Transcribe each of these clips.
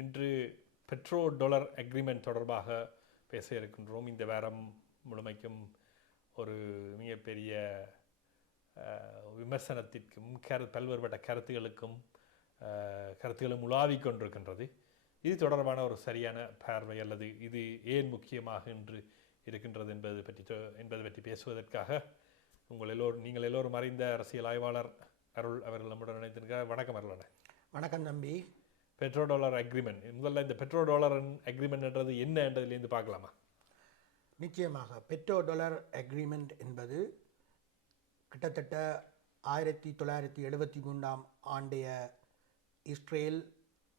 இன்று Pedro dollar agreement தொடர்பாக பேச இருக்கின்றோம். இந்த வாரம் முழுமைக்கும் ஒரு மிகப்பெரிய விமர்சனத்திற்கும் கரு பல்வேறுபட்ட கருத்துகளுக்கும் கருத்துகளும் உலாவிக் கொண்டிருக்கின்றது. இது தொடர்பான ஒரு சரியான பார்வை அல்லது இது ஏன் முக்கியமாக இன்று இருக்கின்றது என்பது பற்றி என்பது பற்றி பேசுவதற்காக உங்கள் எல்லோரும் நீங்கள் எல்லோரும் அறிந்த அரசியல் ஆய்வாளர் அருள் அவர்கள் நம்முடன் இணைந்திருக்கிறார். வணக்கம் அருள் வணக்கம் தம்பி. பெட்ரோ டாலர் அக்ரிமெண்ட் முதல்ல இந்த பெட்ரோ டாலர் அக்ரிமெண்ட்ன்றது என்ன என்றதுலேருந்து பார்க்கலாமா? நிச்சயமாக பெட்ரோ டாலர் அக்ரிமெண்ட் என்பது கிட்டத்தட்ட ஆயிரத்தி தொள்ளாயிரத்தி எழுபத்தி மூன்றாம் ஆண்டைய இஸ்ரேல்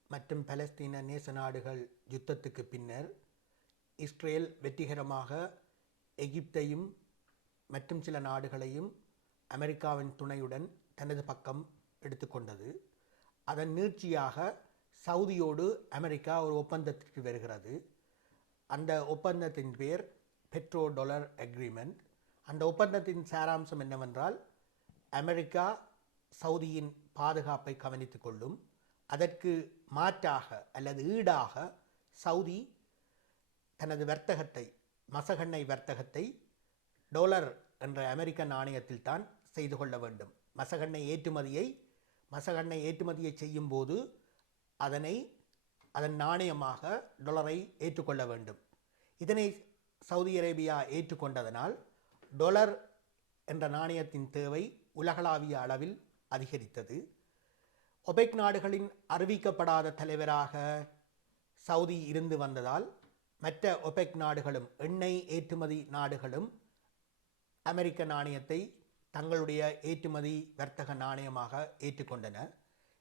மற்றும் பலஸ்தீன நேச நாடுகள் யுத்தத்துக்கு பின்னர் இஸ்ரேல் வெற்றிகரமாக எகிப்தையும் மற்றும் சில நாடுகளையும் அமெரிக்காவின் துணையுடன் தனது பக்கம் எடுத்துக்கொண்டது. அதன் நீட்சியாக சவுதியோடு அமெரிக்கா ஒரு ஒப்பந்தத்திற்கு வருகிறது. அந்த ஒப்பந்தத்தின் பேர் பெட்ரோ டாலர் அக்ரிமெண்ட். அந்த ஒப்பந்தத்தின் சாராம்சம் என்னவென்றால் அமெரிக்கா சவுதியின் பாதுகாப்பை கவனித்து கொள்ளும். அதற்கு மாற்றாக அல்லது ஈடாக சவுதி தனது வர்த்தகத்தை மசகண்ணை வர்த்தகத்தை டாலர் என்ற அமெரிக்க நாணயத்தில் தான் செய்து கொள்ள வேண்டும். மசகண்ணை ஏற்றுமதியை மசகண்ணை ஏற்றுமதியை செய்யும் போது அதனை அதன் நாணயமாக டொலரை ஏற்றுக்கொள்ள வேண்டும். இதனை சவுதி அரேபியா ஏற்றுக்கொண்டதனால் டொலர் என்ற நாணயத்தின் தேவை உலகளாவிய அளவில் அதிகரித்தது. ஒபெக் நாடுகளின் அறிவிக்கப்படாத தலைவராக சவுதி இருந்து வந்ததால் மற்ற ஒபெக் நாடுகளும் எண்ணெய் ஏற்றுமதி நாடுகளும் அமெரிக்க நாணயத்தை தங்களுடைய ஏற்றுமதி வர்த்தக நாணயமாக ஏற்றுக்கொண்டன.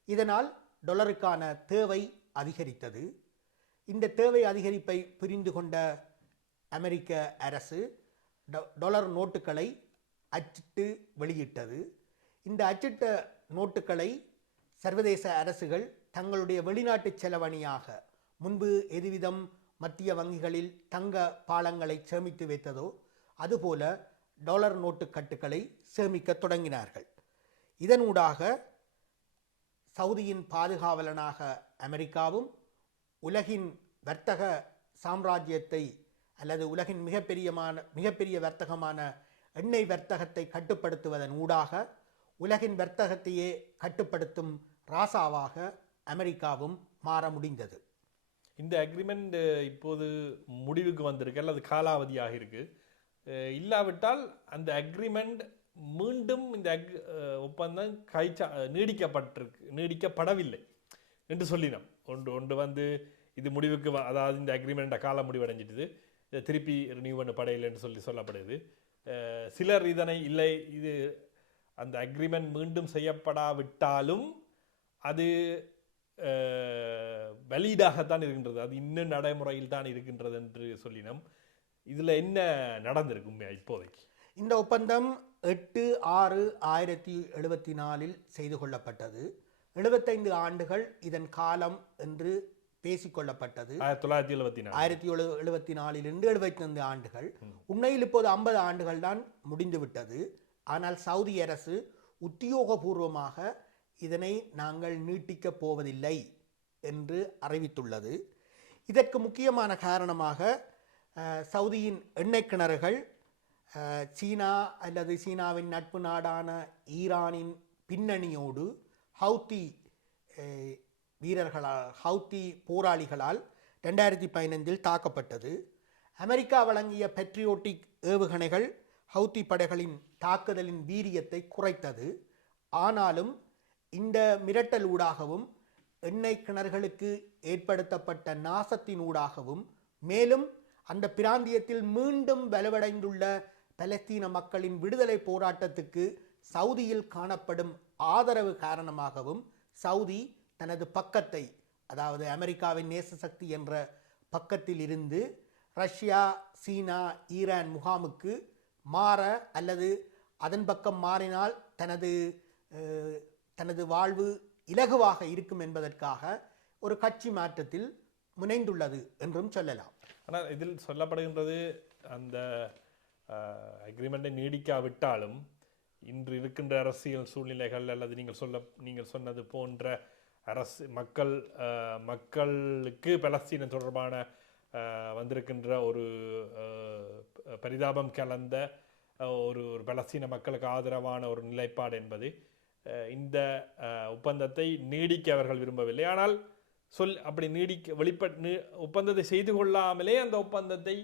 இதனால் டொலருக்கான தேவை அதிகரித்தது. இந்த தேவை அதிகரிப்பை புரிந்து கொண்ட அமெரிக்க அரசு டொ- டொலர் நோட்டுகளை அச்சிட்டு வெளியிட்டது. இந்த அச்சிட்ட நோட்டுகளை சர்வதேச அரசுகள் தங்களுடைய வெளிநாட்டு செலவணியாக முன்பு எதுவிதம் மத்திய வங்கிகளில் தங்க பாலங்களை சேமித்து வைத்ததோ அதுபோல டாலர் நோட்டு கட்டுகளை சேமிக்கத் தொடங்கினார்கள். இதனூடாக சவுதியின் பாதுகாவலனாக அமெரிக்காவும் உலகின் வர்த்தக சாம்ராஜ்யத்தை அல்லது உலகின் மிகப்பெரியமான மிகப்பெரிய வர்த்தகமான எண்ணெய் வர்த்தகத்தை கட்டுப்படுத்துவதன் ஊடாக உலகின் வர்த்தகத்தையே கட்டுப்படுத்தும் ராசாவாக அமெரிக்காவும் மாற முடிந்தது. இந்த அக்ரிமெண்ட் இப்போது முடிவுக்கு வந்திருக்கு அல்லது காலாவதியாக இருக்குது இல்லாவிட்டால் அந்த அக்ரிமெண்ட் மீண்டும் இந்த ஒப்பந்தம் கைச்சா நீடிக்கப்பட்டிருக்கு நீடிக்கப்படவில்லை என்று சொல்லினோம். ஒன்று ஒன்று வந்து இது முடிவுக்கு அதாவது இந்த அக்ரிமெண்ட்டை காலம் முடிவடைஞ்சிட்டுது. இதை திருப்பி ரினியூ பண்ண படையில் என்று சொல்லி சொல்லப்படுது. சிலர் இதனை இல்லை இது அந்த அக்ரிமெண்ட் மீண்டும் செய்யப்படாவிட்டாலும் அது வெளியீடாகத்தான் இருக்கின்றது. அது இன்னும் நடைமுறையில் தான் இருக்கின்றது என்று சொல்லினோம். இதில் என்ன நடந்திருக்கு இப்போதைக்கு? இந்த ஒப்பந்தம் எட்டு ஆறு ஆயிரத்தி எழுபத்தி நாலில் செய்து கொள்ளப்பட்டது. எழுபத்தைந்து ஆண்டுகள் இதன் காலம் என்று பேசிக்கொள்ளப்பட்டது ஆயிரத்தி தொள்ளாயிரத்தி எழுபத்தி நாலு. ஆயிரத்தி எழு எழுபத்தி நாலிலிருந்து எழுபத்தைந்து ஆண்டுகள். உண்மையில் இப்போது ஐம்பது ஆண்டுகள் தான் முடிந்துவிட்டது ஆனால் சவுதி அரசு உத்தியோகபூர்வமாக இதனை நாங்கள் நீட்டிக்கப் போவதில்லை என்று அறிவித்துள்ளது. இதற்கு முக்கியமான காரணமாக சவுதியின் எண்ணெய் கிணறுகள் சீனா அல்லது சீனாவின் நட்பு நாடான ஈரானின் பின்னணியோடு ஹவுத்தி வீரர்களால் ஹவுத்தி போராளிகளால் ரெண்டாயிரத்தி பதினைந்தில் தாக்கப்பட்டது. அமெரிக்கா வழங்கிய பெட்ரியோட்டிக் ஏவுகணைகள் ஹவுத்தி படைகளின் தாக்குதலின் வீரியத்தை குறைத்தது. ஆனாலும் இந்த மிரட்டல் ஊடாகவும் எண்ணெய் கிணறுகளுக்கு ஏற்படுத்தப்பட்ட நாசத்தின் ஊடாகவும் மேலும் அந்த பிராந்தியத்தில் மீண்டும் வலுவடைந்துள்ள பலஸ்தீன மக்களின் விடுதலை போராட்டத்துக்கு சவுதியில் காணப்படும் ஆதரவு காரணமாகவும் சவுதி தனது பக்கத்தை அதாவது அமெரிக்காவின் நேசசக்தி என்ற பக்கத்தில் இருந்து ரஷ்யா சீனா ஈரான் முகாமுக்கு மாற அல்லது அதன் பக்கம் மாறினால் தனது தனது வாழ்வு இலகுவாக இருக்கும் என்பதற்காக ஒரு கட்சி மாற்றத்தில் முனைந்துள்ளது என்றும் சொல்லலாம். ஆனால் இதில் சொல்லப்படுகின்றது அந்த அக்ரிமெண்ட்டை நீடிக்காவிட்டாலும் இன்று இருக்கின்ற அரசியல் சூழ்நிலைகள் அல்லது நீங்கள் சொல்ல நீங்கள் சொன்னது போன்ற அரசு மக்கள் மக்களுக்கு பலஸ்தீனம் தொடர்பான வந்திருக்கின்ற ஒரு ப- பரிதாபம் கலந்த ஒரு ஒரு பலஸ்தீன மக்களுக்கு ஆதரவான ஒரு நிலைப்பாடு என்பது இந்த ஒப்பந்தத்தை நீடிக்க அவர்கள் விரும்பவில்லை. ஆனால் சொல் அப்படி நீடிக்க வெளிப்பட் நீ- ஒப்பந்தத்தை செய்து கொள்ளாமலே அந்த ஒப்பந்தத்தை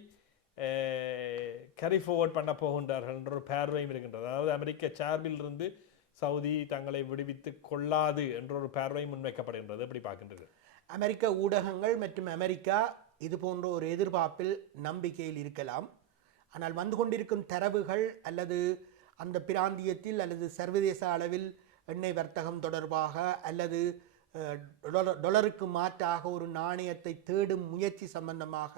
கேரி ஃபார்வர்ட் பண்ண போகின்றார்கள் என்ற ஒரு பார்வையும் இருக்கின்றது. அதாவது அமெரிக்க சார்பிலிருந்து சவுதி தங்களை விடுவித்து கொள்ளாது என்ற ஒரு பார்வையும் முன்வைக்கப்படுகின்றது. எப்படி பார்க்கின்றது? அமெரிக்க ஊடகங்கள் மற்றும் அமெரிக்கா இது போன்ற ஒரு எதிர்பார்ப்பில் நம்பிக்கையில் இருக்கலாம். ஆனால் வந்து கொண்டிருக்கும் தரவுகள் அல்லது அந்த பிராந்தியத்தில் அல்லது சர்வதேச அளவில் எண்ணெய் வர்த்தகம் தொடர்பாக அல்லது டொலருக்கு மாற்றாக ஒரு நாணயத்தை தேடும் முயற்சி சம்பந்தமாக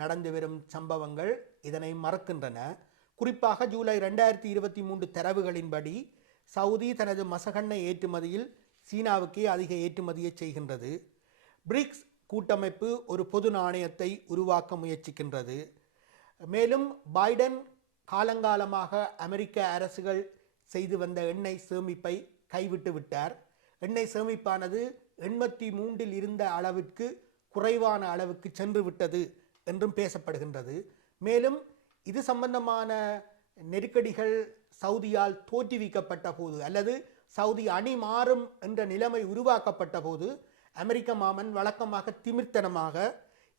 நடந்து வரும் சம்பவங்கள் இதனை மறக்கின்றன. குறிப்பாக ஜூலை ரெண்டாயிரத்தி இருபத்தி மூன்று தரவுகளின்படி சவுதி தனது மசகண்ண ஏற்றுமதியில் சீனாவுக்கே அதிக ஏற்றுமதியை செய்கின்றது. பிரிக்ஸ் கூட்டமைப்பு ஒரு பொது நாணயத்தை உருவாக்க முயற்சிக்கின்றது. மேலும் பைடன் காலங்காலமாக அமெரிக்க அரசுகள் செய்து வந்த எண்ணெய் சேமிப்பை கைவிட்டு விட்டார். எண்ணெய் சேமிப்பானது எண்பத்தி மூன்றில் இருந்த அளவிற்கு குறைவான அளவுக்கு சென்று விட்டது. என்றும் பேசப்படுகின்றது. மேலும் இது சம்பந்தமான நெருக்கடிகள் சவுதியால் தோற்றுவிக்கப்பட்ட போது அல்லது சவுதி அணி மாறும் என்ற நிலைமை உருவாக்கப்பட்ட போது அமெரிக்க மாமன் வழக்கமாக திமிர்த்தனமாக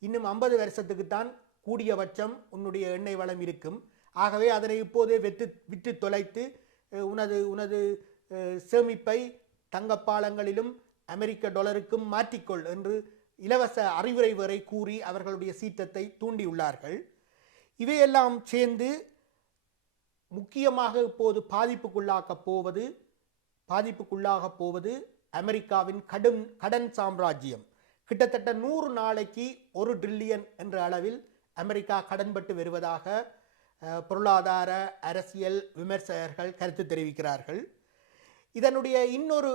இன்னும் ஐம்பது வருஷத்துக்கு தான் கூடியபட்சம் உன்னுடைய எண்ணெய் வளம் இருக்கும். ஆகவே அதனை இப்போதே வெற்று விற்று தொலைத்து உனது உனது சேமிப்பை தங்கப்பாலங்களிலும் அமெரிக்க டாலருக்கும் மாற்றிக்கொள் என்று இலவச அறிவுரை வரை கூறி அவர்களுடைய சீற்றத்தை தூண்டியுள்ளார்கள். இவையெல்லாம் சேர்ந்து முக்கியமாக இப்போது பாதிப்புக்குள்ளாகப் போவது பாதிப்புக்குள்ளாகப் போவது அமெரிக்காவின் கடும் கடன் சாம்ராஜ்யம். கிட்டத்தட்ட நூறு நாளைக்கு ஒரு ட்ரில்லியன் என்ற அளவில் அமெரிக்கா கடன்பட்டு வருவதாக பொருளாதார அரசியல் விமர்சகர்கள் கருத்து தெரிவிக்கிறார்கள். இதனுடைய இன்னொரு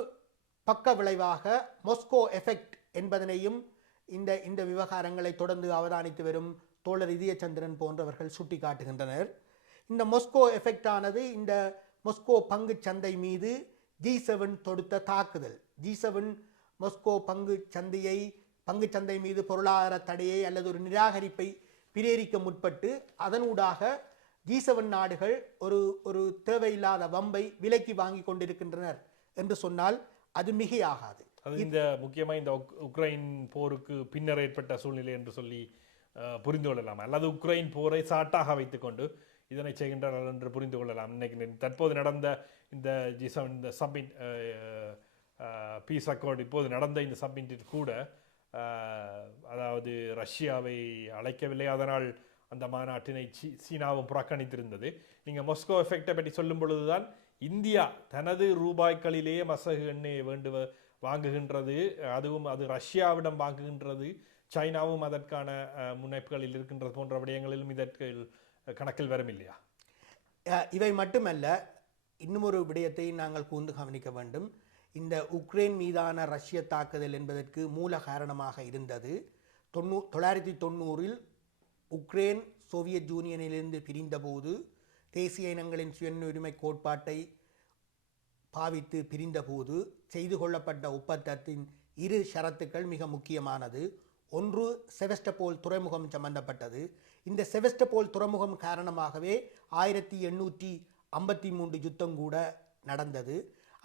பக்க விளைவாக மொஸ்கோ எஃபெக்ட் என்பதனையும் இந்த இந்த விவகாரங்களை தொடர்ந்து அவதானித்து வரும் தோழர் இதயச்சந்திரன் போன்றவர்கள் சுட்டிக்காட்டுகின்றனர். இந்த மொஸ்கோ எஃபெக்ட் ஆனது இந்த மொஸ்கோ பங்கு சந்தை மீது ஜி செவன் தொடுத்த தாக்குதல். ஜி செவன் மொஸ்கோ பங்கு சந்தையை பங்கு சந்தை மீது பொருளாதார தடையை அல்லது ஒரு நிராகரிப்பை பிரேரிக்க முற்பட்டு அதனூடாக ஜி செவன் நாடுகள் ஒரு ஒரு தேவையில்லாத வம்பை விலக்கி வாங்கி கொண்டிருக்கின்றனர் என்று சொன்னால் அது மிகையாகாது. அது இந்த முக்கியமாக இந்த உக்- உக்ரைன் போருக்கு பின்னர் ஏற்பட்ட சூழ்நிலை என்று சொல்லி புரிந்து கொள்ளலாம். அல்லது உக்ரைன் போரை சாட்டாக வைத்துக்கொண்டு இதனை செய்கின்றார்கள் என்று புரிந்து கொள்ளலாம். இன்னைக்கு தற்போது நடந்த இந்த ஜி இந்த சப்மிட் பீஸ் அக்கௌண்ட் இப்போது நடந்த இந்த சப்மிட்டில் கூட அதாவது ரஷ்யாவை அழைக்கவில்லை. அதனால் அந்த மாநாட்டினை சீ சீனாவும் புறக்கணித்திருந்தது. நீங்கள் மொஸ்கோ எஃபெக்டை பற்றி சொல்லும் பொழுதுதான் இந்தியா தனது ரூபாய்களிலேயே மசகு எண்ணெயை வேண்டுவ வாங்குகின்றது. அதுவும் அது ரஷ்யாவிடம் வாங்குகின்றது. சைனாவும் அதற்கான அஹ், முனைப்புகளில் இருக்கின்றது போன்ற விடயங்களிலும் இதற்கு கணக்கில் வரும் இல்லையா இவை மட்டுமல்ல இன்னும் ஒரு விடயத்தை நாங்கள் கூர்ந்து கவனிக்க வேண்டும். இந்த உக்ரைன் மீதான ரஷ்ய தாக்குதல் என்பதற்கு மூல காரணமாக இருந்தது. தொண்ணூ தொள்ளாயிரத்தி தொண்ணூறில் உக்ரைன் சோவியத் யூனியனிலிருந்து பிரிந்தபோது தேசிய இனங்களின் சுயனுரிமை கோட்பாட்டை பாவித்து பிரிந்தபோது செய்து கொள்ளப்பட்ட ஒப்பந்தத்தின் இரு ஷரத்துக்கள் மிக முக்கியமானது. ஒன்று செவஸ்டபோல் துறைமுகம் சம்பந்தப்பட்டது. இந்த செவஸ்டபோல் துறைமுகம் காரணமாகவே ஆயிரத்தி எண்ணூற்றி ஐம்பத்தி மூன்று யுத்தம் கூட நடந்தது.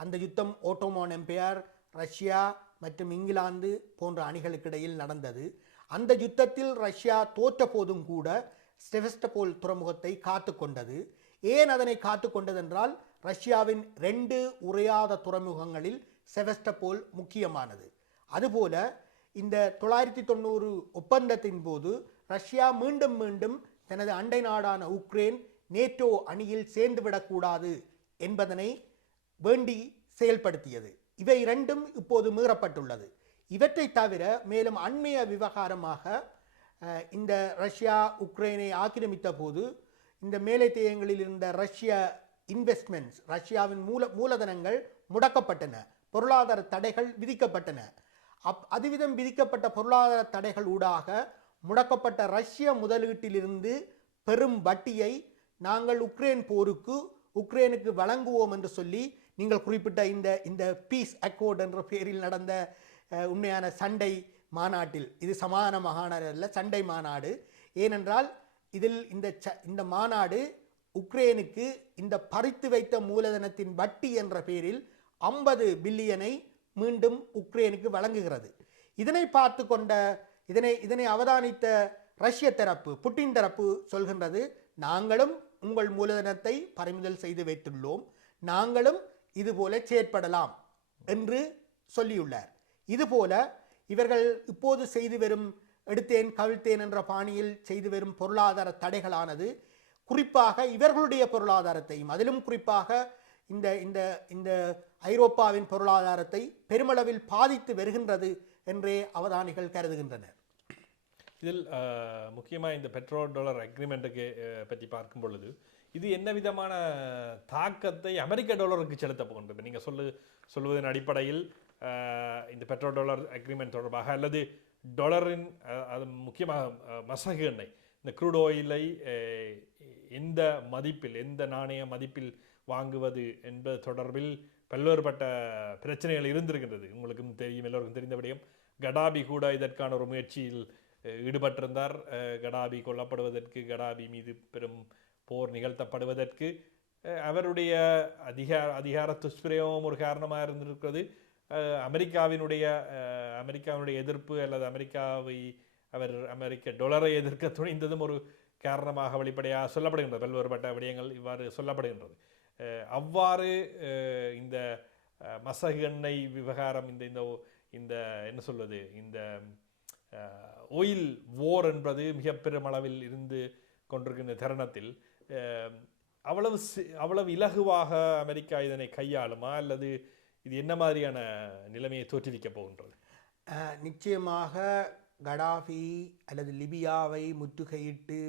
அந்த யுத்தம் ஓட்டோமோன் எம்பையர் ரஷ்யா மற்றும் இங்கிலாந்து போன்ற அணிகளுக்கிடையில் நடந்தது. அந்த யுத்தத்தில் ரஷ்யா தோற்ற போதும் கூட செவஸ்டபோல் துறைமுகத்தை காத்து கொண்டது ஏன் அதனை காத்து கொண்டதென்றால் ரஷ்யாவின் ரெண்டு உரையாத துறைமுகங்களில் செவஸ்டபோல் முக்கியமானது. அதுபோல இந்த தொள்ளாயிரத்தி தொண்ணூறு ஒப்பந்தத்தின் போது ரஷ்யா மீண்டும் மீண்டும் தனது அண்டை நாடான உக்ரைன் நேட்டோ அணியில் சேர்ந்துவிடக்கூடாது என்பதனை வேண்டி செயல்படுத்தியது. இவை இரண்டும் இப்போது மீறப்பட்டுள்ளது. இவற்றை தவிர மேலும் அண்மைய விவகாரமாக இந்த ரஷ்யா உக்ரைனை ஆக்கிரமித்த போது இந்த மேலை தேயங்களில் இருந்த ரஷ்ய இன்வெஸ்ட்மெண்ட்ஸ் ரஷ்யாவின் மூல மூலதனங்கள் முடக்கப்பட்டன. பொருளாதார தடைகள் விதிக்கப்பட்டன. அப் அதுவிதம் விதிக்கப்பட்ட பொருளாதார தடைகள் ஊடாக முடக்கப்பட்ட ரஷ்ய முதலீட்டிலிருந்து பெரும் வட்டியை நாங்கள் உக்ரைன் போருக்கு உக்ரைனுக்கு வழங்குவோம் என்று சொல்லி நீங்கள் குறிப்பிட்ட இந்த இந்த பீஸ் அக்கோர்ட் என்ற பெயரில் நடந்த உண்மையான சண்டை மாநாட்டில். இது சமாதான மாநாடு அல்ல சண்டை மாநாடு. ஏனென்றால் இதில் இந்த ச இந்த மாநாடு உக்ரைனுக்கு இந்த பறித்து வைத்த மூலதனத்தின் வட்டி என்ற பெயரில் ஐம்பது பில்லியனை மீண்டும் உக்ரைனுக்கு வழங்குகிறது. இதனை பார்த்து கொண்ட இதனை இதனை அவதானித்த ரஷ்ய தரப்பு புட்டின் தரப்பு சொல்கின்றது நாங்களும் உங்கள் மூலதனத்தை பறிமுதல் செய்து வைத்துள்ளோம். நாங்களும் இதுபோல செயற்படலாம் என்று சொல்லியுள்ளார். இதுபோல இவர்கள் இப்போது செய்து வரும் எடுத்தேன் கவிழ்த்தேன் என்ற பாணியில் செய்து வரும் பொருளாதார தடைகளானது குறிப்பாக இவர்களுடைய பொருளாதாரத்தையும் அதிலும் குறிப்பாக இந்த இந்த இந்த ஐரோப்பாவின் பொருளாதாரத்தை பெருமளவில் பாதித்து வருகின்றது என்றே அவதானிகள் கருதுகின்றனர். இதில் முக்கியமாக இந்த பெட்ரோல் டாலர் அக்ரிமெண்ட்டுக்கு பற்றி பார்க்கும் பொழுது இது என்ன விதமான தாக்கத்தை அமெரிக்க டாலருக்கு செலுத்த போகின்றது? நீங்கள் சொல்லு சொல்வதன் அடிப்படையில் இந்த பெட்ரோல் டாலர் அக்ரிமெண்ட் தொடர்பாக அல்லது டாலரின் அது முக்கியமாக மசகு எண்ணெய் இந்த க்ரூட் ஆயிலை எந்த மதிப்பில் எந்த நாணய மதிப்பில் வாங்குவது என்பது தொடர்பில் பல்வேறுபட்ட பிரச்சனைகள் இருந்திருக்கின்றது. உங்களுக்கும் தெரியும் எல்லோருக்கும் தெரிந்த விடயம். கடாபி கூட இதற்கான ஒரு முயற்சியில் ஈடுபட்டிருந்தார். கடாபி கொல்லப்படுவதற்கு கடாபி மீது பெரும் போர் நிகழ்த்தப்படுவதற்கு அவருடைய அதிகார அதிகார துஷ்பிரயோகம் ஒரு காரணமாக இருந்திருக்கிறது. அமெரிக்காவினுடைய அமெரிக்காவினுடைய எதிர்ப்பு அல்லது அமெரிக்காவை அவர் அமெரிக்க டொலரை எதிர்க்க துணிந்ததும் ஒரு காரணமாக வெளிப்படையாக சொல்லப்படுகின்றது பல்வேறுபட்ட விடயங்கள் இவ்வாறு சொல்லப்படுகின்றது. அவ்வாறு இந்த மசகு எண்ணெய் விவகாரம் இந்த இந்த இந்த என்ன சொல்வது இந்த ஒயில் ஓர் என்பது மிக பெருமளவில் இருந்து கொண்டிருக்கின்ற தருணத்தில் அவ்வளவு சி- அவ்வளவு இலகுவாக அமெரிக்கா இதனை கையாளுமா? அல்லது இது என்ன மாதிரியான நிலைமையை தோற்றுவிக்க போகின்றது? நிச்சயமாக கடாஃபி அல்லது லிபியாவை முற்றுகையிட்டு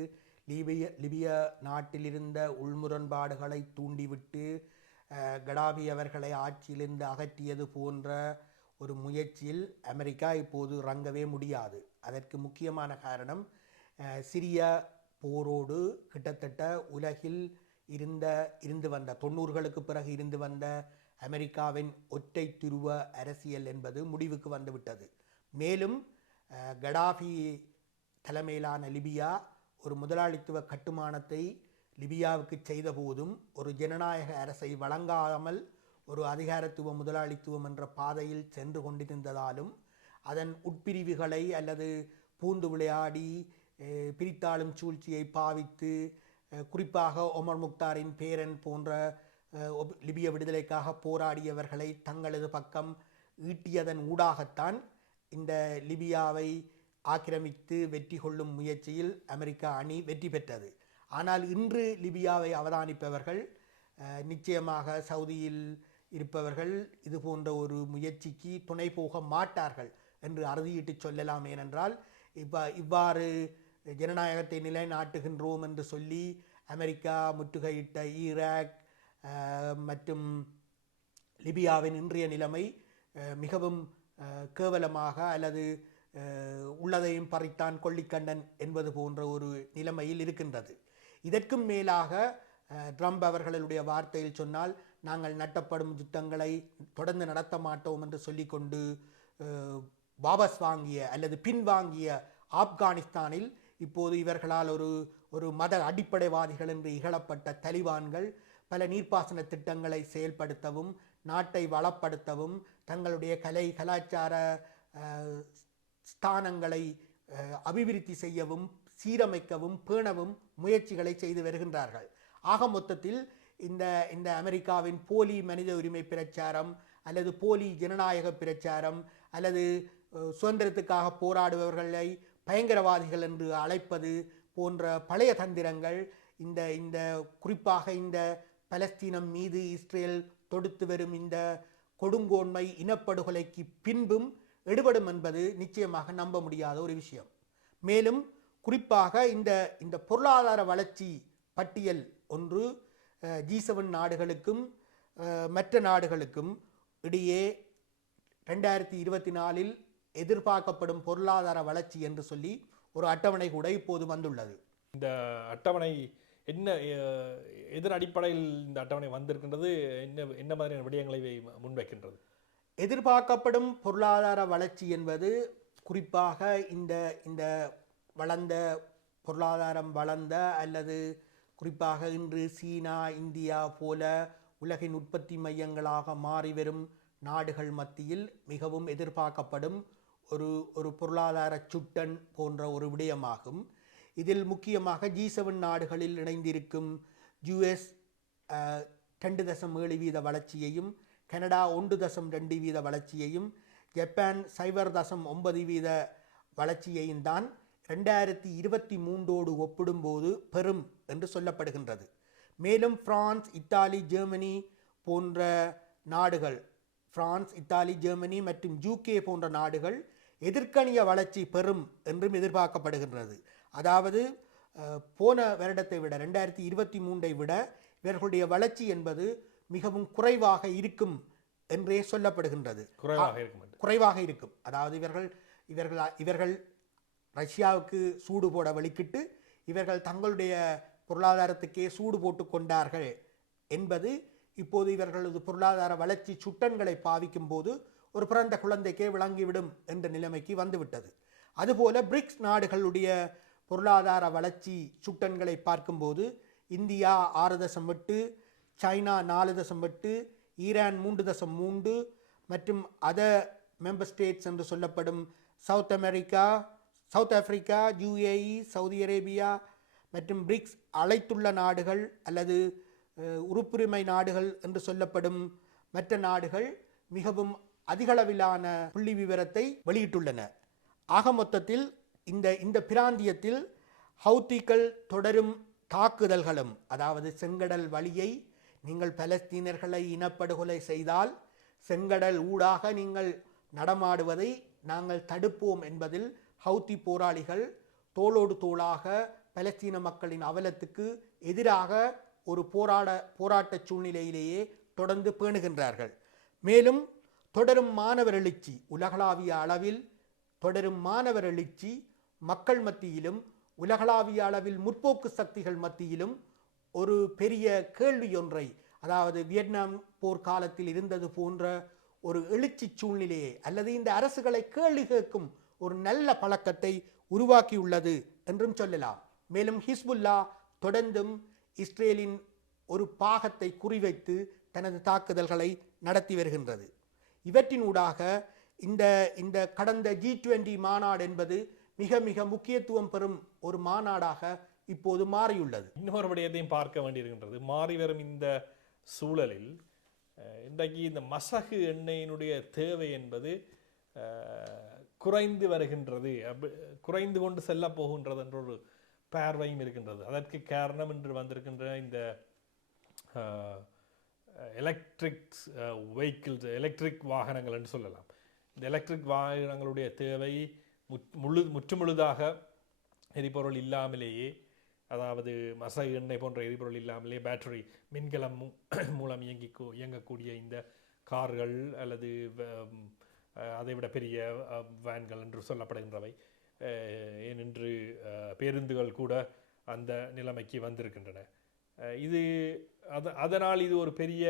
லிபிய லிபிய நாட்டில் இருந்த உள்முரண்பாடுகளை தூண்டிவிட்டு கடாபி அவர்களை ஆட்சியிலிருந்து அகற்றியது போன்ற ஒரு முயற்சியில் அமெரிக்கா இப்போது இறங்கவே முடியாது. அதற்கு முக்கியமான காரணம் சிறிய சிரிய போரோடு கிட்டத்தட்ட உலகில் இருந்த இருந்து வந்த தொண்ணூறுகளுக்கு பிறகு இருந்து வந்த அமெரிக்காவின் ஒற்றை துருவ அரசியல் என்பது முடிவுக்கு வந்துவிட்டது. மேலும் கடாபி கடாஃபி தலைமையிலான லிபியா ஒரு முதலாளித்துவ கட்டுமானத்தை லிபியாவுக்கு செய்த போதும் ஒரு ஜனநாயக அரசை வழங்காமல் ஒரு அதிகாரத்துவ முதலாளித்துவம் என்ற பாதையில் சென்று கொண்டிருந்ததாலும் அதன் உட்பிரிவுகளை அல்லது பூந்து விளையாடி பிரித்தாளும் சூழ்ச்சியை பாவித்து குறிப்பாக ஒமர் முக்தாரின் பேரன் போன்ற ஒப்- லிபிய விடுதலைக்காக போராடியவர்களை தங்களது பக்கம் ஈட்டியதன் ஊடாகத்தான் இந்த லிபியாவை ஆக்கிரமித்து வெற்றி கொள்ளும் முயற்சியில் அமெரிக்கா அணி வெற்றி பெற்றது. ஆனால் இன்று லிபியாவை அவதானிப்பவர்கள் நிச்சயமாக சவுதியில் இருப்பவர்கள் இது போன்ற ஒரு முயற்சிக்கு துணை போக மாட்டார்கள் என்று அறுதியிட்டு சொல்லலாம். ஏனென்றால் இப்போ இவ்வாறு ஜனநாயகத்தை நிலைநாட்டுகின்றோம் என்று சொல்லி அமெரிக்கா முற்றுகையிட்ட ஈராக் மற்றும் லிபியாவின் இன்றைய நிலைமை மிகவும் கேவலமாக அல்லது உள்ளதையும் பறித்தான் கொள்ளிக்கண்டன் என்பது போன்ற ஒரு நிலைமையில் இருக்கின்றது. இதற்கும் மேலாக ட்ரம்ப் அவர்களுடைய வார்த்தையில் சொன்னால் நாங்கள் நட்டப்படும் யுத்தங்களை தொடர்ந்து நடத்த மாட்டோம் என்று சொல்லிக்கொண்டு வாபஸ் வாங்கிய அல்லது பின்வாங்கிய ஆப்கானிஸ்தானில் இப்போது இவர்களால் ஒரு ஒரு மத அடிப்படைவாதிகள் என்று இகழப்பட்ட தலிபான்கள் பல நீர்ப்பாசன திட்டங்களை செயல்படுத்தவும் நாட்டை வளப்படுத்தவும் தங்களுடைய கலை கலாச்சார ஸ்தானங்களை அபிவிருத்தி செய்யவும் சீரமைக்கவும் பேணவும் முயற்சிகளை செய்து வருகின்றார்கள். ஆக மொத்தத்தில் இந்த இந்த அமெரிக்காவின் போலி மனித உரிமை பிரச்சாரம் அல்லது போலி ஜனநாயக பிரச்சாரம் அல்லது சுதந்திரத்துக்காக போராடுபவர்களை பயங்கரவாதிகள் என்று அழைப்பது போன்ற பழைய தந்திரங்கள் இந்த இந்த குறிப்பாக இந்த பலஸ்தீனம் மீது இஸ்ரேல் தொடுத்து வரும் இந்த கொடுங்கோன்மை இனப்படுகொலைக்கு பின்பும் எடுபடும் என்பது நிச்சயமாக நம்ப முடியாத ஒரு விஷயம். மேலும் குறிப்பாக இந்த இந்த பொருளாதார வளர்ச்சி பட்டியல் ஒன்று ஜி செவன் நாடுகளுக்கும் மற்ற நாடுகளுக்கும் இடையே ரெண்டாயிரத்தி இருபத்தி நாலில் எதிர்பார்க்கப்படும் பொருளாதார வளர்ச்சி என்று சொல்லி ஒரு அட்டவணை கூட இப்போது வந்துள்ளது. இந்த அட்டவணை என்ன எதிர் அடிப்படையில் இந்த அட்டவணை வந்திருக்கின்றது என்ன என்ன மாதிரியான விடயங்களை முன்வைக்கின்றது? எதிர்பார்க்கப்படும் பொருளாதார வளர்ச்சி என்பது குறிப்பாக இந்த இந்த வளர்ந்த பொருளாதாரம் வளர்ந்த அல்லது குறிப்பாக இன்று சீனா இந்தியா போல உலகின் உற்பத்தி மையங்களாக மாறி வரும் நாடுகள் மத்தியில் மிகவும் எதிர்பார்க்கப்படும் ஒரு ஒரு பொருளாதார சுட்டன் போன்ற ஒரு விடயமாகும். இதில் முக்கியமாக ஜி செவன் நாடுகளில் இணைந்திருக்கும் யுஎஸ் ரெண்டு தசம் ஏழு வீத வளர்ச்சியையும் கனடா ஒன்று தசம் ரெண்டு வீத வளர்ச்சியையும் ஜப்பான் சைபர் தசம் ஒன்பது வீத வளர்ச்சியையும் தான் ரெண்டாயிரத்தி இருபத்தி மூன்றோடு ஒப்பிடும்போது பெரும் என்று சொல்லப்படுகின்றது. மேலும் பிரான்ஸ் இத்தாலி ஜெர்மனி போன்ற நாடுகள் பிரான்ஸ் இத்தாலி ஜெர்மனி மற்றும் யூகே போன்ற நாடுகள் எதிர்க்கணிய வளர்ச்சி பெறும் என்றும் எதிர்பார்க்கப்படுகின்றது. அதாவது போன வருடத்தை விட ரெண்டாயிரத்தி இருபத்தி மூன்றை விட இவர்களுடைய வளர்ச்சி என்பது மிகவும் குறைவாக இருக்கும் என்றே சொல்லப்படுகின்றது. குறைவாக இருக்கும். குறைவாக இருக்கும். அதாவது இவர்கள் இவர்கள் இவர்கள் ரஷ்யாவுக்கு சூடு போட வலிக்கிட்டு இவர்கள் தங்களுடைய பொருளாதாரத்துக்கே சூடு போட்டு கொண்டார்கள் என்பது இப்போது இவர்களது பொருளாதார வளர்ச்சி சுட்டன்களை பாவிக்கும் போது ஒரு பிறந்த குழந்தைக்கே விளங்கிவிடும் என்ற நிலைமைக்கு வந்துவிட்டது. அதுபோல பிரிக்ஸ் நாடுகளுடைய பொருளாதார வளர்ச்சி சுட்டன்களை பார்க்கும்போது இந்தியா ஆறு தசம் எட்டு சைனா நாலு தசம் எட்டு ஈரான் மூன்று தசம் மூன்று மற்றும் அதர் மெம்பர் ஸ்டேட்ஸ் என்று சொல்லப்படும் South America South Africa UAE Saudi Arabia மற்றும் பிரிக்ஸ் அழைத்துள்ள நாடுகள் அல்லது உறுப்புரிமை நாடுகள் என்று சொல்லப்படும் மற்ற நாடுகள் மிகவும் அதிகளவிலான புள்ளி விவரத்தை வெளியிட்டுள்ளன. ஆக மொத்தத்தில் இந்த இந்த பிராந்தியத்தில் ஹவுத்திகள் தொடரும் தாக்குதல்களும் அதாவது செங்கடல் வழியை நீங்கள் பலஸ்தீனர்களை இனப்படுகொலை செய்தால் செங்கடல் ஊடாக நீங்கள் நடமாடுவதை நாங்கள் தடுப்போம் என்பதில் ஹவுத்தி போராளிகள் தோளோடு தோளாக பலஸ்தீன மக்களின் அவலத்துக்கு எதிராக ஒரு போராட போராட்ட சூழ்நிலையிலேயே தொடர்ந்து பேணுகின்றார்கள். மேலும் தொடரும் மாணவர் எழுச்சி உலகளாவிய அளவில் தொடரும் மாணவர் எழுச்சி மக்கள் மத்தியிலும் உலகளாவிய அளவில் முற்போக்கு சக்திகள் மத்தியிலும் ஒரு பெரிய கேள்வி ஒன்றை அதாவது வியட்நாம் போர் காலத்தில் இருந்தது போன்ற ஒரு எழுச்சி சூழ்நிலையை அல்லது இந்த அரசுகளை கேள்வி கேட்கும் ஒரு நல்ல பழக்கத்தை உருவாக்கியுள்ளது என்றும் சொல்லலாம். மேலும் ஹிஸ்புல்லா தொடர்ந்தும் இஸ்ரேலின் ஒரு பாகத்தை குறிவைத்து தனது தாக்குதல்களை நடத்தி வருகின்றது. இவற்றினூடாக இந்த இந்த கடந்த ஜி டுவெண்டி மாநாடு என்பது மிக மிக முக்கியத்துவம் பெறும் ஒரு மாநாடாக இப்போது மாறியுள்ளது. இன்னொரு விடயத்தையும் பார்க்க வேண்டியிருக்கின்றது. மாறி வரும் இந்த சூழலில் இன்றைக்கு இந்த மசகு எண்ணெயினுடைய தேவை என்பது குறைந்து வருகின்றது. அப்ப- குறைந்து கொண்டு செல்ல போகின்றது என்ற ஒரு பார்வையும் இருக்கின்றது. அதற்கு காரணம் என்று வந்திருக்கின்ற இந்த எலக்ட்ரிக் வெஹிக்கிள்ஸ் எலக்ட்ரிக் வாகனங்கள் என்று சொல்லலாம். இந்த எலக்ட்ரிக் வாகனங்களுடைய தேவை முற்று முழு முற்றுமுழுதாக எரிபொருள் இல்லாமலேயே அதாவது மச எண்ணெய் போன்ற எரிபொருள் இல்லாமலே பேட்டரி மின்கலம் மூலம் இயங்கி இயங்கக்கூடிய இந்த கார்கள் அல்லது அதைவிட பெரிய வேன்கள் என்று சொல்லப்படுகின்றவை. ஏனென்று பேருந்துகள் கூட அந்த நிலைமைக்கு வந்திருக்கின்றன. இது அது அதனால் இது ஒரு பெரிய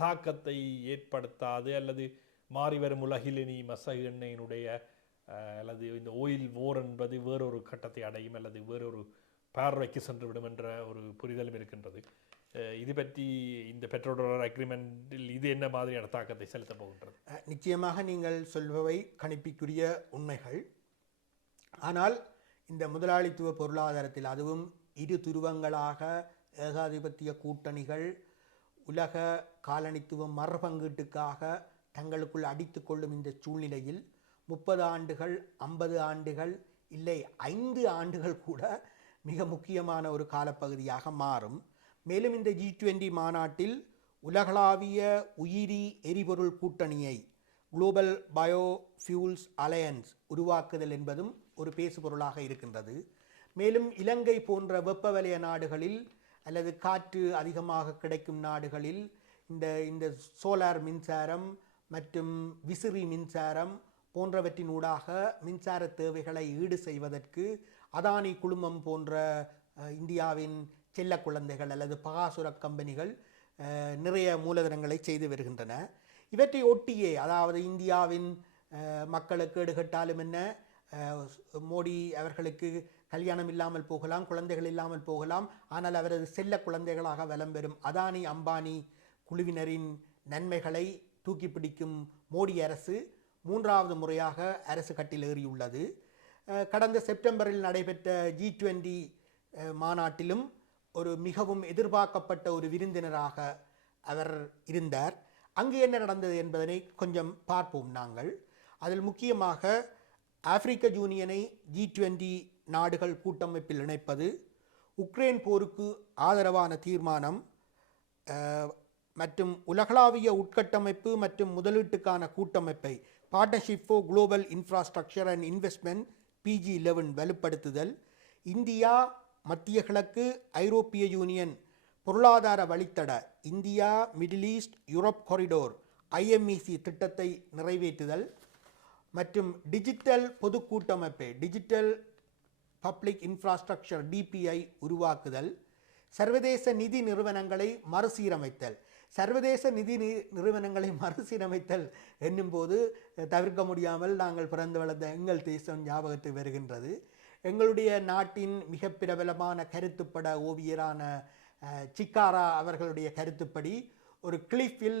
தாக்கத்தை ஏற்படுத்தாது அல்லது மாறி வரும் உலகில் இனி மச எண்ணெயினுடைய அல்லது இந்த ஓயில் ஓர் என்பது வேறொரு கட்டத்தை அடையும் அல்லது வேறொரு பார்வைக்கு சென்றுவிடும் என்ற ஒரு புரிதலும் இருக்கின்றது. இது பற்றி இந்த பெட்ரோல் டாலர் அக்ரிமெண்டில் இது என்ன மாதிரியான தாக்கத்தை செலுத்தப் போகின்றது? நிச்சயமாக நீங்கள் சொல்பவை கணிப்பிக்குரிய உண்மைகள். ஆனால் இந்த முதலாளித்துவ பொருளாதாரத்தில் அதுவும் இரு துருவங்களாக ஏகாதிபத்திய கூட்டணிகள் உலக காலனித்துவ மறுபங்கீட்டுக்காக தங்களுக்குள் அடித்து கொள்ளும் இந்த சூழ்நிலையில் முப்பது ஆண்டுகள் ஐம்பது ஆண்டுகள் இல்லை ஐந்து ஆண்டுகள் கூட மிக முக்கியமான ஒரு காலப்பகுதியாக மாறும். மேலும் இந்த ஜி டுவெண்டி மாநாட்டில் உலகளாவிய உயிரி எரிபொருள் கூட்டணியை குளோபல் பயோ ஃபியூல்ஸ் அலையன்ஸ் உருவாக்குதல் என்பதும் ஒரு பேசுபொருளாக இருக்கின்றது. மேலும் இலங்கை போன்ற வெப்ப வலய நாடுகளில் அல்லது காற்று அதிகமாக கிடைக்கும் நாடுகளில் இந்த இந்த சோலார் மின்சாரம் மற்றும் விசிறி மின்சாரம் போன்றவற்றினூடாக மின்சார தேவைகளை ஈடு செய்வதற்கு அதானி குழுமம் போன்ற இந்தியாவின் செல்ல குழந்தைகள் அல்லது பகாசுர கம்பெனிகள் நிறைய மூலதனங்களை செய்து வருகின்றன. இவற்றை ஒட்டியே அதாவது இந்தியாவின் மக்களுக்கு எடுகட்டாலும் என்ன மோடி அவர்களுக்கு கல்யாணம் இல்லாமல் போகலாம் குழந்தைகள் இல்லாமல் போகலாம் ஆனால் அவரது செல்ல குழந்தைகளாக வலம் பெறும் அதானி அம்பானி குழுவினரின் நன்மைகளை தூக்கி பிடிக்கும் மோடி அரசு மூன்றாவது முறையாக அரசு கட்டில் ஏறியுள்ளது. கடந்த செப்டம்பரில் நடைபெற்ற ஜி டுவெண்டி மாநாட்டிலும் ஒரு மிகவும் எதிர்பார்க்கப்பட்ட ஒரு விருந்தினராக அவர் இருந்தார். அங்கு என்ன நடந்தது என்பதனை கொஞ்சம் பார்ப்போம் நாங்கள். அதில் முக்கியமாக ஆப்பிரிக்க யூனியனை ஜி டுவெண்டி நாடுகள் கூட்டமைப்பில் இணைப்பது உக்ரைன் போருக்கு ஆதரவான தீர்மானம் மற்றும் உலகளாவிய உட்கட்டமைப்பு மற்றும் முதலீட்டுக்கான கூட்டமைப்பை partnership for global infrastructure and investment PG eleven வலுப்படுத்துதல் இந்தியா மத்திய கிழக்கு ஐரோப்பிய யூனியன் பொருளாதார வழித்தட India Middle East Europe corridor IMEC திட்டத்தை நிறைவேற்றுதல் மற்றும் டிஜிட்டல் பொது கூட்டமைப்பு டிஜிட்டல் பப்ளிக் இன்ஃப்ராஸ்ட்ரக்சர் டிபிஐ உருவாக்குதல் சர்வதேச நிதி நிறுவனங்களை மறுசீரமைத்தல் சர்வதேச நிதி நி- நிறுவனங்களை மறுசீரமைத்தல் என்னும்போது தவிர்க்க முடியாமல் நாங்கள் பிறந்து வளர்ந்த எங்கள் தேசம் ஞாபகத்துக்கு வருகின்றது. எங்களுடைய நாட்டின் மிக பிரபலமான கருத்துப்பட ஓவியரான சிக்காரா அவர்களுடைய கருத்துப்படி ஒரு கிளிஃபில்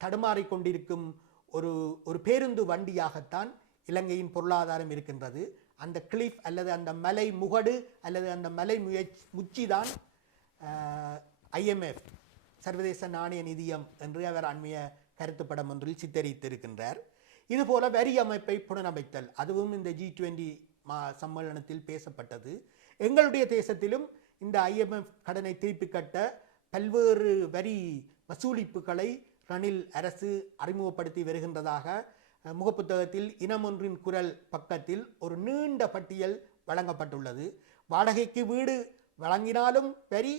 தடுமாறி கொண்டிருக்கும் ஒரு ஒரு பேருந்து வண்டியாகத்தான் இலங்கையின் பொருளாதாரம் இருக்கின்றது. அந்த கிளிஃப் அல்லது அந்த மலை முகடு அல்லது அந்த மலை முயற்சி முச்சிதான் ஐஎம்எஃப் சர்வதேச நாணய நிதியம் என்று அவர் அண்மைய கருத்துப்படம் ஒன்றில் சித்தரித்திருக்கின்றார். இதுபோல வரி அமைப்பை புனரமைத்தல் அதுவும் இந்த ஜி டுவெண்டி மா சம்மேளனத்தில் பேசப்பட்டது. எங்களுடைய தேசத்திலும் இந்த ஐஎம்எஃப் கடனை திருப்பி கட்ட பல்வேறு வரி வசூலிப்புகளை ரணில் அரசு அறிமுகப்படுத்தி வருகின்றதாக முகப்புத்தகத்தில் முகப்புத்தகத்தில் இனமொன்றின் குரல் பக்கத்தில் ஒரு நீண்ட பட்டியல் வழங்கப்பட்டுள்ளது. வாடகைக்கு வீடு வழங்கினாலும் வரி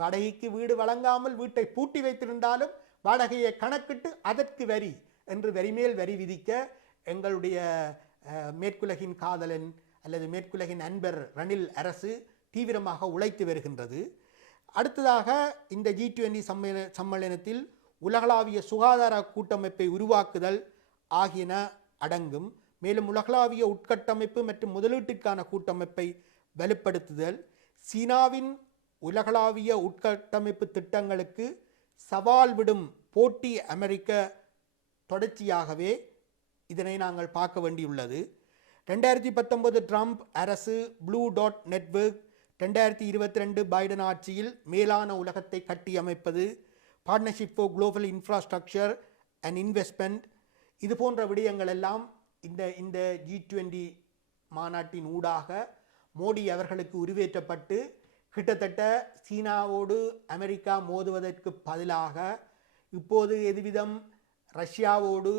வாடகைக்கு வீடு வழங்காமல் வீட்டை பூட்டி வைத்திருந்தாலும் வாடகையை கணக்கிட்டு அதற்கு வரி என்று வரிமேல் வரி விதிக்க எங்களுடைய மேற்குலகின் காதலன் அல்லது மேற்குலகின் அன்பர் ரணில் அரசு தீவிரமாக உழைத்து வருகின்றது. அடுத்ததாக இந்த ஜி டுவெண்டி சம்மேள சம்மேளனத்தில் உலகளாவிய சுகாதார கூட்டமைப்பை உருவாக்குதல் ஆகியன அடங்கும். மேலும் உலகளாவிய உட்கட்டமைப்பு மற்றும் முதலீட்டுக்கான கூட்டமைப்பை வலுப்படுத்துதல். சீனாவின் உலகளாவிய உட்கட்டமைப்பு திட்டங்களுக்கு சவால் விடும் போட்டி அமெரிக்க தொடர்ச்சியாகவே இதனை நாங்கள் பார்க்க வேண்டியுள்ளது. ரெண்டாயிரத்தி பத்தொன்பது ட்ரம்ப் அரசு ப்ளூ டாட் நெட்வொர்க் ரெண்டாயிரத்தி இருபத்தி ரெண்டு பைடன் ஆட்சியில் மேலான உலகத்தை கட்டியமைப்பது partnership for global infrastructure and investment இது போன்ற விடயங்கள் எல்லாம் இந்த இந்த ஜி டுவெண்டி மாநாட்டின் ஊடாக மோடி அவர்களுக்கு உருவேற்றப்பட்டு கிட்டத்தட்ட சீனாவோடு அமெரிக்கா மோதுவதற்கு பதிலாக இப்போது எதுவிதம் ரஷ்யாவோடு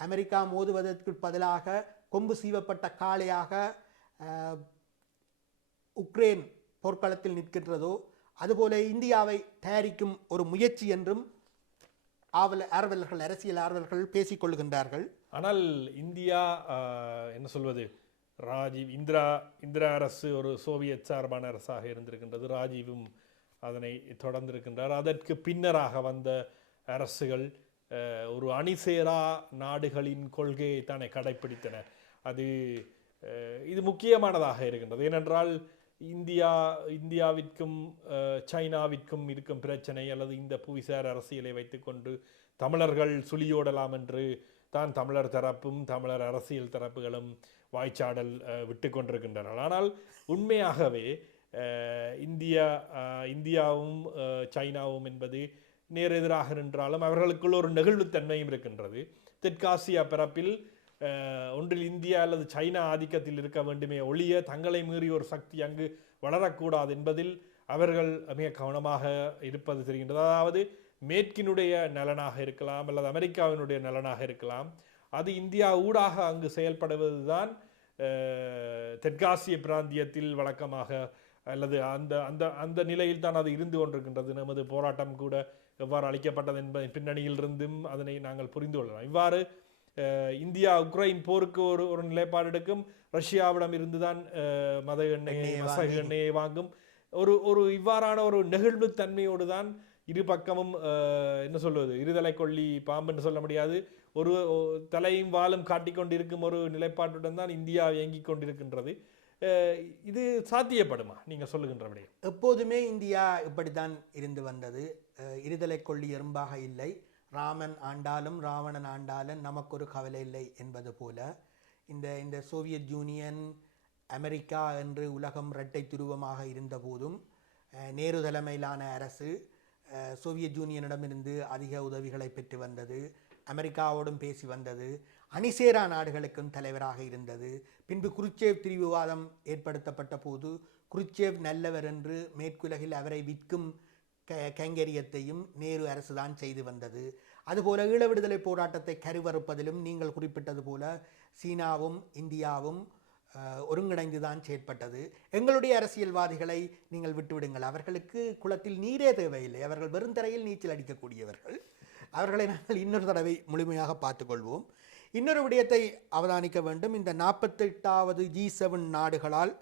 அமெரிக்கா மோதுவதற்கு பதிலாக கொம்பு சீவப்பட்ட காளையாக உக்ரைன் போர்க்களத்தில் நிற்கின்றதோ அதுபோல இந்தியாவை தயாரிக்கும் ஒரு முயற்சி என்றும் ஆவல் ஆர்வலர்கள் அரசியல் ஆர்வலர்கள் பேசிக்கொள்கின்றார்கள் ஆனால் இந்தியா என்ன சொல்வது? ராஜீவ் இந்திரா இந்திரா அரசு ஒரு சோவியத் சார்பான அரசாக இருந்திருக்கின்றது. ராஜீவும் அதனை தொடர்ந்திருக்கின்றார். அதற்கு பின்னராக வந்த அரசுகள் ஒரு அணிசேரா நாடுகளின் கொள்கையை தானே கடைபிடித்தன அது இது முக்கியமானதாக இருக்கின்றது. ஏனென்றால் இந்தியா இந்தியாவிற்கும் சைனாவிற்கும் இருக்கும் பிரச்சனை அல்லது இந்த புவிசார் அரசியலை வைத்துக்கொண்டு தமிழர்கள் சுழியோடலாம் என்று தான் தமிழர் தரப்பும் தமிழர் அரசியல் தரப்புகளும் வாய்ச்சாடல் விட்டு கொண்டிருக்கின்றனர். ஆனால் உண்மையாகவே இந்தியா இந்தியாவும் சைனாவும் என்பது நேர் எதிராக நின்றாலும் அவர்களுக்குள் ஒரு நெகிழ்வுத்தன்மையும் இருக்கின்றது. தெற்காசியா பிறப்பில் ஒன்றில் இந்தியா அல்லது சைனா ஆதிக்கத்தில் இருக்க வேண்டுமே ஒழிய தங்களை மீறி ஒரு சக்தி அங்கு வளரக்கூடாது என்பதில் அவர்கள் மிக கவனமாக இருப்பது தெரிகின்றது. அதாவது மேற்கினுடைய நலனாக இருக்கலாம் அல்லது அமெரிக்காவினுடைய நலனாக இருக்கலாம். அது இந்தியா ஊடாக அங்கு செயல்படுவதுதான் அஹ், தெற்காசிய பிராந்தியத்தில் வழக்கமாக அல்லது அந்த அந்த அந்த நிலையில் தான் அது இருந்து கொண்டிருக்கின்றது. நமது போராட்டம் கூட எவ்வாறு அளிக்கப்பட்டது என்பதன் பின்னணியில் இருந்தும் அதனை நாங்கள் புரிந்து கொள்ளலாம். இவ்வாறு இந்தியா உக்ரைன் போருக்கு ஒரு ஒரு நிலைப்பாடு எடுக்கும். ரஷ்யாவிடம் இருந்துதான் மத எண்ணெயை மசக எண்ணெயை வாங்கும். ஒரு ஒரு இவ்வாறான ஒரு நெகிழ்வுத்தன்மையோடு தான் இரு பக்கமும் என்ன சொல்வது? இருதலை கொள்ளி பாம்புன்னு சொல்ல முடியாது. ஒரு தலையும் வாலும் காட்டிக்கொண்டிருக்கும் ஒரு நிலைப்பாட்டுடன் தான் இந்தியா இயங்கிக் கொண்டிருக்கின்றது. இது சாத்தியப்படுமா? நீங்கள் சொல்லுகின்ற விடயம். எப்போதுமே இந்தியா இப்படித்தான் இருந்து வந்தது. இருதலை கொள்ளி எறும்பாக இல்லை. ராமன் ஆண்டாலும் ராவணன் ஆண்டாலும் நமக்கு ஒரு கவலை இல்லை என்பது போல. இந்த இந்த சோவியத் யூனியன் அமெரிக்கா என்று உலகம் இரட்டை துருவமாக இருந்தபோதும் நேரு தலைமையிலான அரசு சோவியத் யூனியனிடமிருந்து அதிக உதவிகளை பெற்று வந்தது. அமெரிக்காவோடும் பேசி வந்தது. அணிசேரா நாடுகளுக்கும் தலைவராக இருந்தது. பின்பு குருச்சேவ் திரிவுவாதம் ஏற்படுத்தப்பட்ட போது குருச்சேவ் நல்லவர் என்று மேற்குலகில் அவரை விற்கும் க கைங்கரியத்தையும் நேரு அரசுதான் செய்து வந்தது. அதுபோல ஈழ விடுதலை போராட்டத்தை கருவறுப்பதிலும் நீங்கள் குறிப்பிட்டது போல சீனாவும் இந்தியாவும் ஒருங்கிணைந்து தான் செயற்பட்டது. எங்களுடைய அரசியல்வாதிகளை நீங்கள் விட்டுவிடுங்கள். அவர்களுக்கு குளத்தில் நீரே தேவையில்லை. அவர்கள் வெறுந்தரையில் நீச்சல் அடிக்கக்கூடியவர்கள். அவர்களை நாங்கள் இன்னொரு தடவை முழுமையாக பார்த்துக்கொள்வோம். இன்னொரு விடயத்தை அவதானிக்க வேண்டும். இந்த நாற்பத்தெட்டாவது ஜி செவன் நாடுகளால்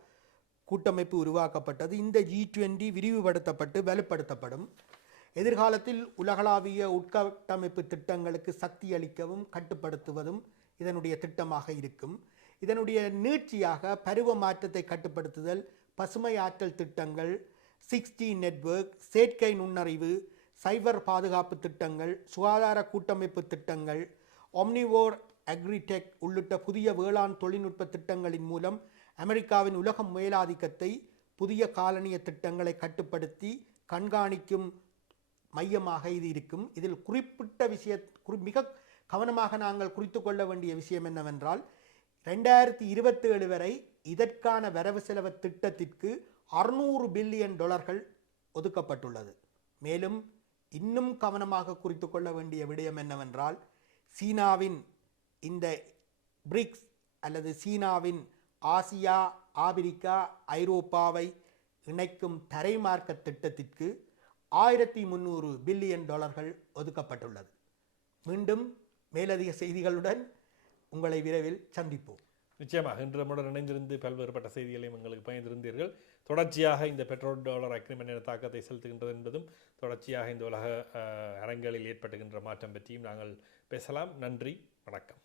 கூட்டமைப்பு உருவாக்கப்பட்டது. இந்த ஜி டுவெண்ட்டி விரிவுபடுத்தப்பட்டு வலுப்படுத்தப்படும். எதிர்காலத்தில் உலகளாவிய உட்கட்டமைப்பு திட்டங்களுக்கு சக்தி அளிக்கவும் கட்டுப்படுத்துவதும் இதனுடைய திட்டமாக இருக்கும். இதனுடைய நீட்சியாக பருவ மாற்றத்தை கட்டுப்படுத்துதல் பசுமை ஆற்றல் திட்டங்கள் சிக்ஸ்டி நெட்வொர்க் செயற்கை நுண்ணறிவு சைபர் பாதுகாப்பு திட்டங்கள் சுகாதார கூட்டமைப்பு திட்டங்கள் ஒம்னிவோர் அக்ரிடெக் உள்ளிட்ட புதிய வேளாண் தொழில்நுட்ப திட்டங்களின் மூலம் அமெரிக்காவின் உலக மேலாதிக்கத்தை புதிய காலனிய திட்டங்களை கட்டுப்படுத்தி கண்காணிக்கும் மையமாக இது இருக்கும். இதில் குறிப்பிட்ட விஷய குறி மிக கவனமாக நாங்கள் குறித்து கொள்ள வேண்டிய விஷயம் என்னவென்றால் ரெண்டாயிரத்தி இருபத்தேழு வரை இதற்கான வரவு செலவு திட்டத்திற்கு அறுநூறு பில்லியன் டாலர்கள் ஒதுக்கப்பட்டுள்ளது. மேலும் இன்னும் கவனமாக குறித்து கொள்ள வேண்டிய விடயம் என்னவென்றால் சீனாவின் இந்த பிரிக்ஸ் அல்லது சீனாவின் ஆசியா ஆப்பிரிக்கா ஐரோப்பாவை இணைக்கும் தரைமார்க்க திட்டத்திற்கு ஆயிரத்தி முந்நூறு பில்லியன் டாலர்கள் ஒதுக்கப்பட்டுள்ளது. மீண்டும் மேலதிக செய்திகளுடன் உங்களை விரைவில் சந்திப்போம். நிச்சயமாக இன்று நம்முடன் இணைந்திருந்து பல்வேறுபட்ட செய்திகளையும் எங்களுக்கு பயந்திருந்தீர்கள் தொடர்ச்சியாக இந்த பெட்ரோல் டாலர் அக்ரிமெண்ட் என தாக்கத்தை செலுத்துகின்றது என்பதும் தொடர்ச்சியாக இந்த உலக அஹ், ஏற்பட்டுகின்ற மாற்றம் பற்றியும் நாங்கள் பேசலாம். நன்றி. வணக்கம்.